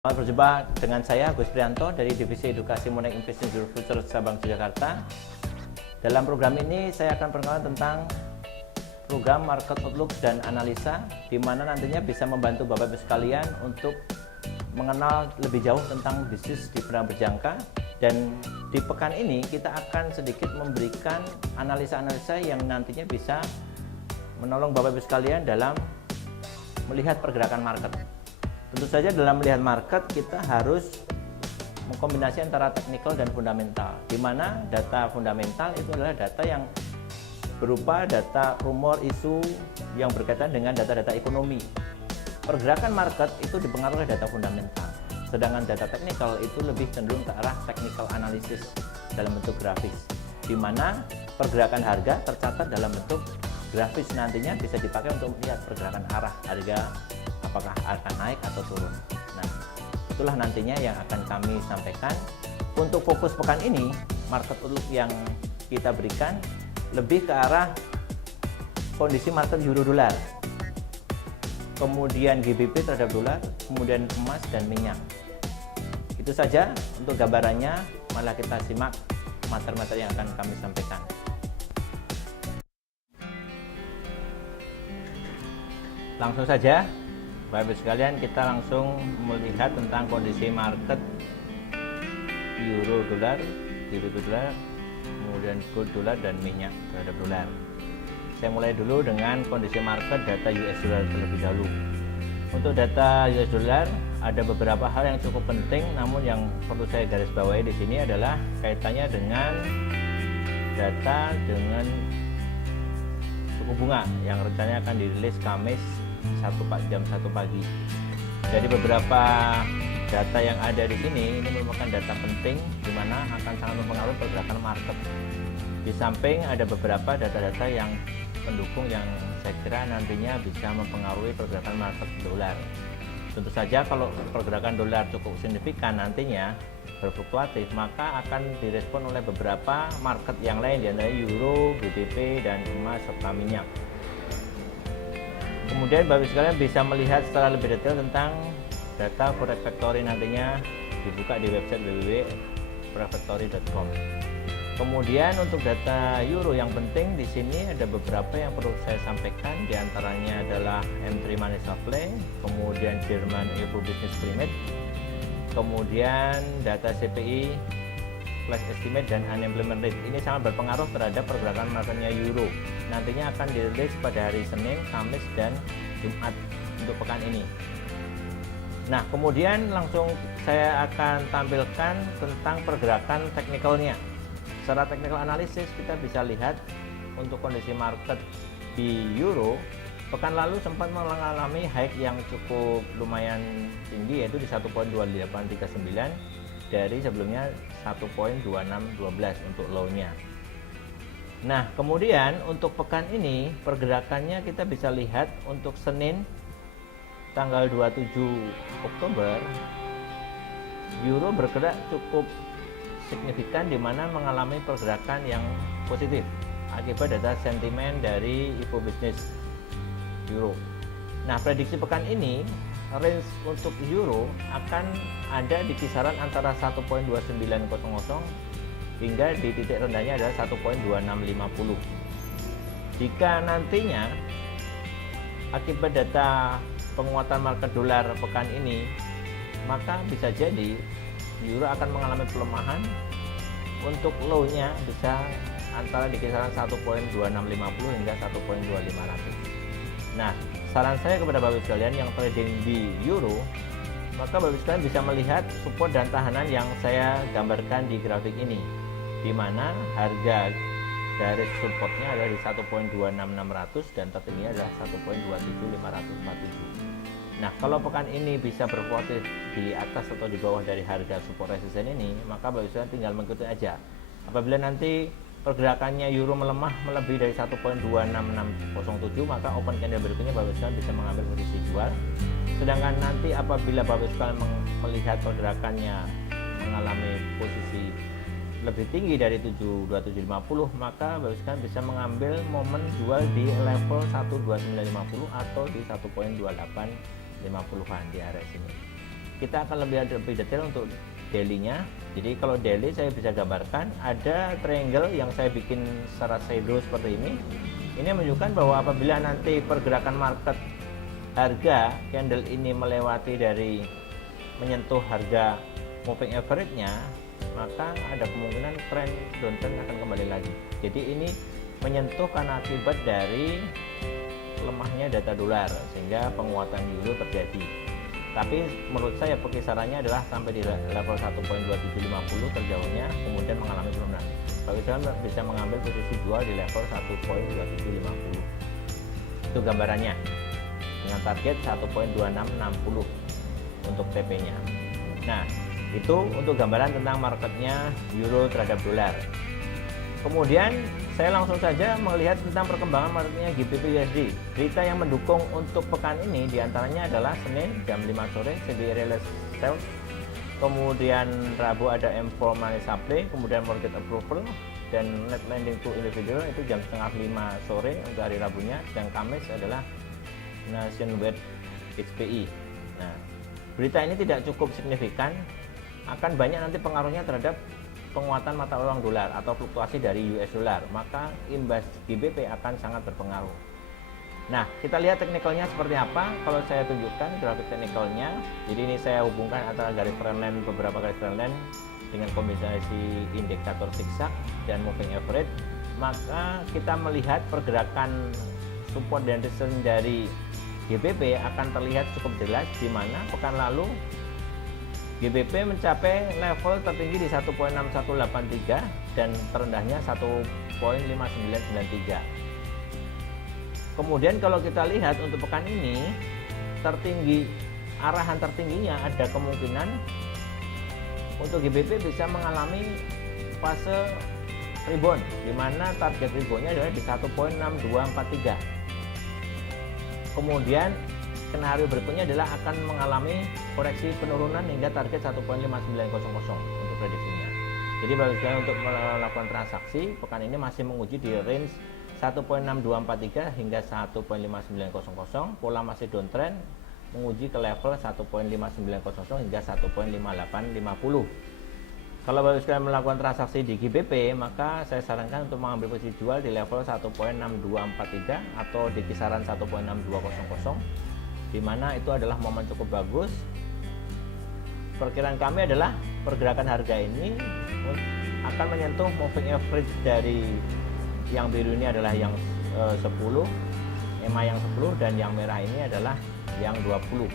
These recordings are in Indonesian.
Selamat berjumpa dengan saya Agus Prianto dari Divisi Edukasi Monex Investment Your Future Cabang Jakarta. Dalam program ini saya akan perkenalkan tentang program Market Outlook dan Analisa, di mana nantinya bisa membantu Bapak Ibu sekalian untuk mengenal lebih jauh tentang bisnis di perdagangan berjangka. Dan di pekan ini kita akan sedikit memberikan analisa-analisa yang nantinya bisa menolong Bapak Ibu sekalian dalam melihat pergerakan market. Tentu saja dalam melihat market kita harus mengkombinasi antara teknikal dan fundamental, di mana data fundamental itu adalah data yang berupa data rumor isu yang berkaitan dengan data-data ekonomi. Pergerakan market itu dipengaruhi oleh data fundamental, sedangkan data teknikal itu lebih cenderung ke arah technical analysis dalam bentuk grafis, di mana pergerakan harga tercatat dalam bentuk grafis, nantinya bisa dipakai untuk melihat pergerakan arah harga, apakah akan naik atau turun. Nah, itulah nantinya yang akan kami sampaikan. Untuk fokus pekan ini, market outlook yang kita berikan lebih ke arah kondisi market euro dolar, kemudian GBP terhadap dolar, kemudian emas dan minyak. Itu saja untuk gambarannya. Malah kita simak materi-materi yang akan kami sampaikan. Langsung saja Bapak Ibu sekalian, kita langsung melihat tentang kondisi market euro dolar, GBP dolar, kemudian gold dolar dan minyak terhadap dolar. Saya mulai dulu dengan kondisi market data US dollar terlebih dahulu. Untuk data US dollar ada beberapa hal yang cukup penting, namun yang perlu saya garis bawahi di sini adalah kaitannya dengan data dengan suku bunga yang rencananya akan dirilis Kamis jam 1 pagi. Jadi beberapa data yang ada di sini ini merupakan data penting, di mana akan sangat mempengaruhi pergerakan market. Di samping ada beberapa data-data yang pendukung yang saya kira nantinya bisa mempengaruhi pergerakan market dolar. Tentu saja kalau pergerakan dolar cukup signifikan nantinya berfluktuatif, maka akan direspon oleh beberapa market yang lain, di antara euro, GBP dan emas serta minyak. Kemudian Bapak Ibu sekalian bisa melihat secara lebih detail tentang data Forex Factory, nantinya dibuka di website www.forexfactory.com. Kemudian untuk data euro yang penting di sini ada beberapa yang perlu saya sampaikan, di antaranya adalah M3 Money Supply, kemudian German Euro Business Climate, kemudian data CPI, flash estimate dan unemployment rate. Ini sangat berpengaruh terhadap pergerakan marketnya euro. Nantinya akan dirilis pada hari Senin, Kamis dan Jumat untuk pekan ini. Nah, kemudian langsung saya akan tampilkan tentang pergerakan teknikalnya. Secara technical analysis kita bisa lihat untuk kondisi market di euro pekan lalu sempat mengalami high yang cukup lumayan tinggi, yaitu di 1.2839 dari sebelumnya 1.2612 untuk low-nya. Nah, kemudian untuk pekan ini pergerakannya kita bisa lihat untuk Senin tanggal 27 Oktober euro bergerak cukup signifikan, di mana mengalami pergerakan yang positif akibat data sentimen dari IFO Business Euro. Nah, prediksi pekan ini range untuk euro akan ada di kisaran antara 1.2900 hingga di titik rendahnya adalah 1.2650. Jika nantinya akibat data penguatan market dolar pekan ini, maka bisa jadi euro akan mengalami pelemahan. Untuk low-nya bisa antara di kisaran 1.2650 hingga 1.2500. Nah, saran saya kepada Bapak Ibu sekalian yang trading di euro, maka Bapak Ibu sekalian bisa melihat support dan tahanan yang saya gambarkan di grafik ini, di mana harga garis supportnya adalah di 1.26600 dan tertingginya adalah 1.27547. Nah, kalau pekan ini bisa berfluktuatif di atas atau di bawah dari harga support resisten ini, maka Bapak Ibu sekalian tinggal mengikuti aja. Apabila nanti pergerakannya euro melemah melebihi dari 1.26607, maka open candle berikutnya Bapak Ibu sekalian bisa mengambil posisi jual. Sedangkan nanti apabila Bapak Ibu sekalian melihat pergerakannya mengalami posisi lebih tinggi dari 72750, maka Bapak Ibu sekalian bisa mengambil momen jual di level 12950 atau di 1.2850-an di area sini. kita akan lebih detail untuk daily-nya. Jadi kalau daily saya bisa gambarkan ada triangle yang saya bikin secara shadow seperti ini. Ini menunjukkan bahwa apabila nanti pergerakan market harga candle ini melewati dari menyentuh harga moving average-nya, maka ada kemungkinan tren downtrend akan kembali lagi. Jadi ini menyentuh karena akibat dari lemahnya data dolar sehingga penguatan euro terjadi. Tapi menurut saya perkisarannya adalah sampai di level 1.2750 terjauhnya, kemudian mengalami penurunan. Bagi saya bisa mengambil posisi jual di level 1.2750. Itu gambarannya dengan target 1.2660 untuk TP-nya. Nah, itu untuk gambaran tentang marketnya euro terhadap dolar. Kemudian saya langsung saja melihat tentang perkembangan marketnya GBP USD. Berita yang mendukung untuk pekan ini diantaranya adalah Senin jam 5 sore CBI Real Sales, kemudian Rabu ada M4 Money Supply, kemudian Market Approval, dan Net Lending to Individual itu jam setengah 5 sore untuk hari Rabunya, dan Kamis adalah Nationwide XPI. Nah, berita ini tidak cukup signifikan, akan banyak nanti pengaruhnya terhadap penguatan mata uang dolar atau fluktuasi dari US dollar, maka imbas GBP akan sangat berpengaruh. Nah, kita lihat teknikalnya seperti apa. Kalau saya tunjukkan grafik teknikalnya, jadi ini saya hubungkan antara garis trendline, beberapa garis trendline dengan kombinasi indikator zigzag dan moving average, maka kita melihat pergerakan support dan resistance dari GBP akan terlihat cukup jelas, di mana pekan lalu GBP mencapai level tertinggi di 1.6183 dan terendahnya 1.5993. Kemudian kalau kita lihat untuk pekan ini, arahan tertingginya ada kemungkinan untuk GBP bisa mengalami fase rebound, di mana target reboundnya adalah di 1.6243. Kemudian skenario berikutnya adalah akan mengalami koreksi penurunan hingga target 1.5900 untuk prediksinya. Jadi bagi kalian untuk melakukan transaksi, pekan ini masih menguji di range 1.6243 hingga 1.5900, pola masih downtrend, menguji ke level 1.5900 hingga 1.5850. Kalau bagi kalian melakukan transaksi di GBP, maka saya sarankan untuk mengambil posisi jual di level 1.6243 atau di kisaran 1.6200, di mana itu adalah momen cukup bagus. Perkiraan kami adalah pergerakan harga ini akan menyentuh moving average dari yang biru ini adalah yang 10, EMA yang 10, dan yang merah ini adalah yang 20.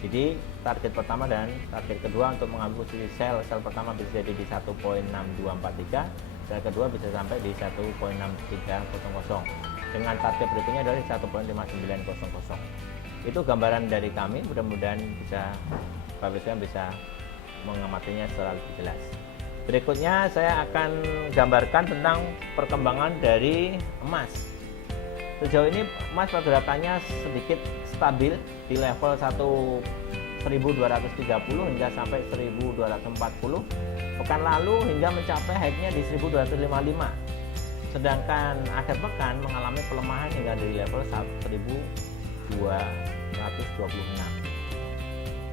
Jadi target pertama dan target kedua untuk mengambil posisi sell pertama bisa jadi di 1.6243, dan kedua bisa sampai di 1.6300, dengan target berikutnya dari 1.5900. Itu gambaran dari kami, mudah-mudahan Bapak Ibu bisa mengamatinya secara lebih jelas. Berikutnya saya akan gambarkan tentang perkembangan dari emas. Sejauh ini emas pergerakannya sedikit stabil di level 1230 hingga sampai 1240. Pekan lalu hingga mencapai high-nya di 1255. Sedangkan akhir pekan mengalami pelemahan hingga dari level 1226.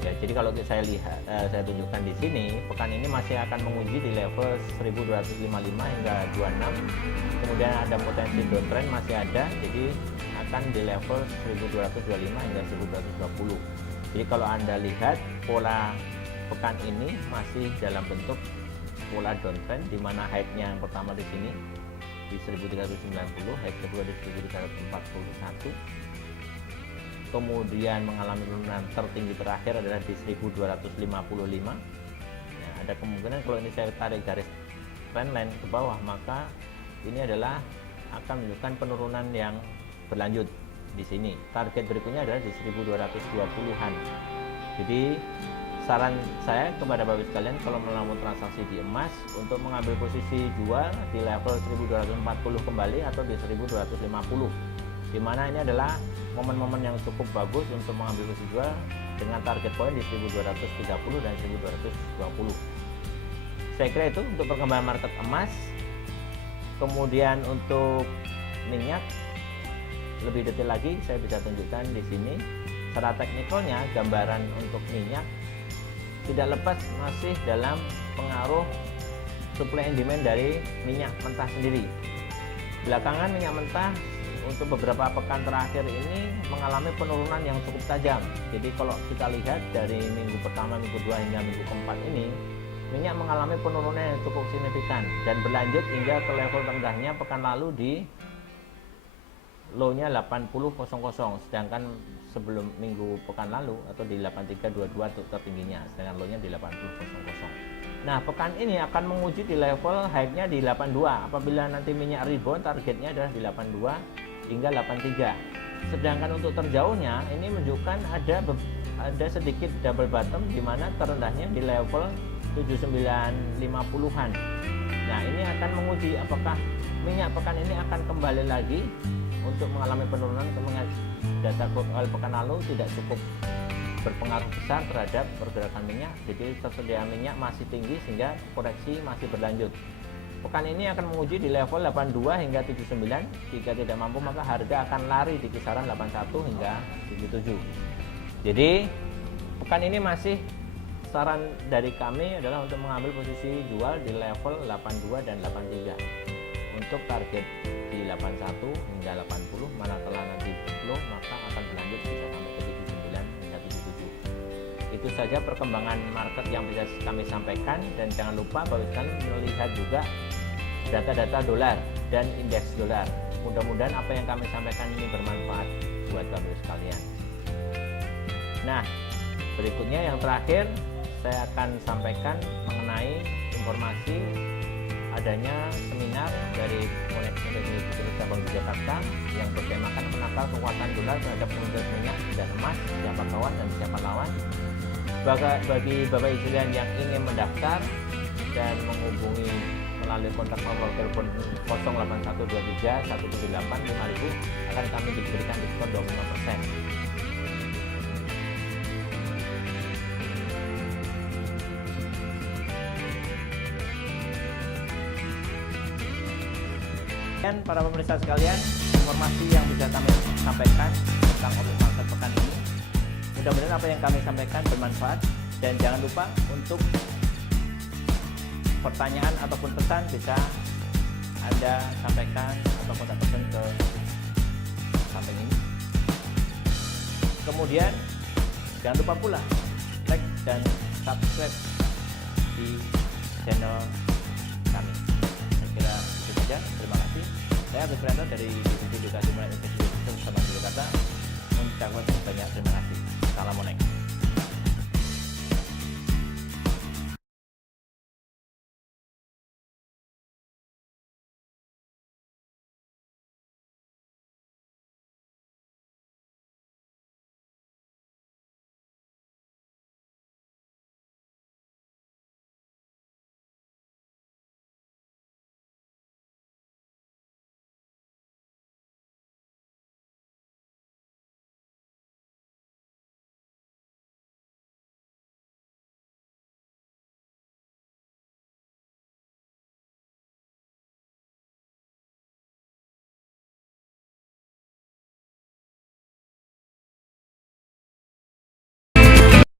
Ya, jadi kalau saya lihat, saya tunjukkan di sini, pekan ini masih akan menguji di level 1255 hingga 26. Kemudian ada potensi downtrend masih ada, jadi akan di level 1225 hingga 1220. Jadi kalau Anda lihat pola pekan ini masih dalam bentuk pola downtrend, di mana high-nya yang pertama di sini di 1390, high kedua di 1341. Kemudian mengalami penurunan tertinggi terakhir adalah di 1255. Nah, ada kemungkinan kalau ini saya tarik garis trendline ke bawah, maka ini adalah akan menunjukkan penurunan yang berlanjut di sini. Target berikutnya adalah di 1220-an. Jadi saran saya kepada Bapak sekalian, kalau melakukan transaksi di emas, untuk mengambil posisi jual di level 1240 kembali atau di 1250, di mana ini adalah momen-momen yang cukup bagus untuk mengambil posisi jual dengan target poin di 1230 dan 1220. Saya kira itu untuk perkembangan market emas. Kemudian untuk minyak lebih detail lagi saya bisa tunjukkan di sini. Secara teknikalnya, gambaran untuk minyak tidak lepas masih dalam pengaruh supply and demand dari minyak mentah sendiri. Belakangan minyak mentah untuk beberapa pekan terakhir ini mengalami penurunan yang cukup tajam. Jadi kalau kita lihat dari minggu pertama, minggu 2 hingga minggu keempat ini, minyak mengalami penurunan yang cukup signifikan dan berlanjut hingga ke level terendahnya pekan lalu di low-nya 80.00, sedangkan sebelum minggu pekan lalu atau di 83.22 untuk tertingginya, sedangkan low-nya di 80.00. Nah, pekan ini akan menguji di level high-nya di 82. Apabila nanti minyak rebound, targetnya adalah di 82 hingga 83. Sedangkan untuk terjauhnya ini menunjukkan ada sedikit double bottom di mana terendahnya di level 7950-an. Nah, ini akan menguji apakah minyak pekan ini akan kembali lagi untuk mengalami penurunan, karena data crude oil pekan lalu tidak cukup berpengaruh besar terhadap pergerakan minyak, jadi ketersediaan minyak masih tinggi sehingga koreksi masih berlanjut. Pekan ini akan menguji di level 82 hingga 79. Jika tidak mampu maka harga akan lari di kisaran 81 hingga 77. Jadi pekan ini masih saran dari kami adalah untuk mengambil posisi jual di level 82 dan 83. Untuk target di 81 hingga 80, manakala nanti flow maka akan berlanjut bisa sampai ke 79 hingga 77. Itu saja perkembangan market yang bisa kami sampaikan, dan jangan lupa Bapak sekalian melihat juga data-data dolar dan indeks dolar. Mudah-mudahan apa yang kami sampaikan ini bermanfaat buat Bapak sekalian. Nah, berikutnya yang terakhir saya akan sampaikan mengenai informasi adanya seminar dari Koneksi Indonesia Cabang di Jakarta yang bertemakan menakar kekuatan dolar terhadap komoditas minyak dan emas, siapa kawan dan siapa lawan. Bagi Bapak Ibu sekalian yang ingin mendaftar dan menghubungi melalui kontak nomor telepon 08123 178 5000 akan kami diberikan diskon 25%. Dan para pemirsa sekalian, informasi yang bisa kami sampaikan tentang objek market pekan ini, mudah-mudahan apa yang kami sampaikan bermanfaat, dan jangan lupa untuk pertanyaan ataupun pesan bisa Anda sampaikan atau kontak pesan ke samping ini. Kemudian jangan lupa pula like dan subscribe di channel kami. Saya kira itu saja. Terima kasih. Saya Agus Prianto dari Divisi Edukasi Mulai Institut bersama Jakarta mengucapkan banyak terima kasih. Assalamualaikum.